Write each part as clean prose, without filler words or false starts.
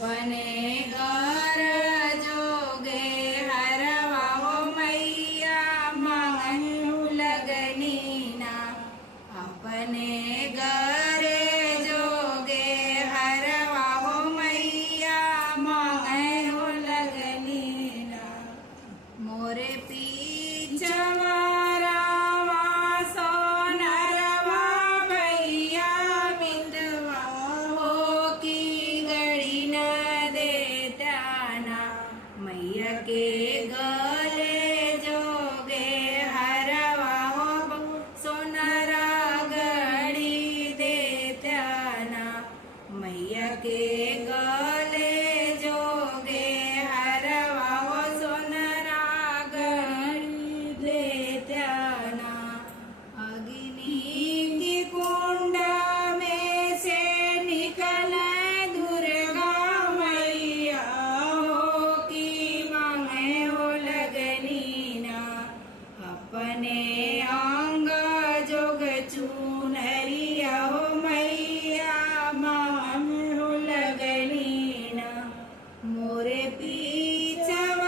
अपने घर जोगे हरवा हो मैया मांगू लगनी ना। अपने घरे जोगे हरवा हो मैया मांगू लगनी ना। मोरे पीछवारा सोनरवा भैया मितवा हो की गड़ी न देता ना। मैया के गले जोगे हरवा हो सोनरा गड़ी देता ना। मैया के गले जोगे हरवा हो सोनरा गड़ी देता ना। अग्नि की कुंड में से निकले दुर्गा मैया हो की मांगे हो लगनी ना। अपने अंग जोग चुनरिया हो मैया मांगे हो लगनी ना। मोरे पीछवारा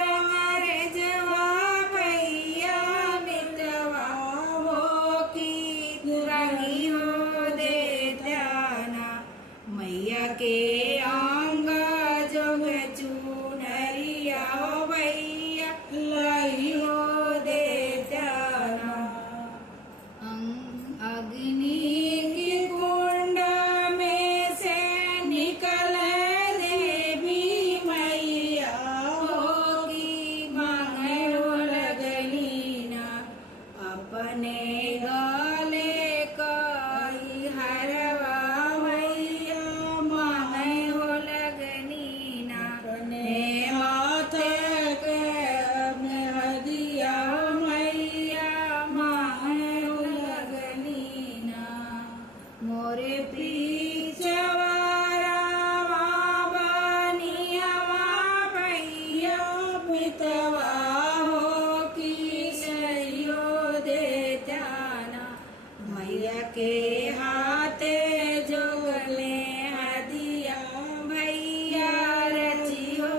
रंगरेजवा भैया मितवा हो की रंगी हो देता ना। मैया के अंग जोग चुनरिया हो भैया लाई हो देता ना। अग्नि की कुंड में से निकले देवी मैया हो की मांगे हो लगनी ना। अपने गले कई हरवा मैया मांगे हो लगनी ना। अपने माथे के हदिया मैया मांगे हो लगनी ना। मोरे पीछवारा बनियावा भैया मितवा हो की सहियो देता ना। मैया के हाथे जोगले हदिया भैया रचियो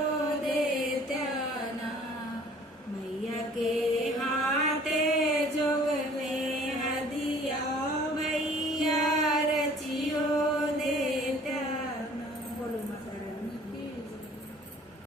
देता ना। मैया के हाथे जोगले हदिया भैया रचियो देता ना। बोलो माता रानी की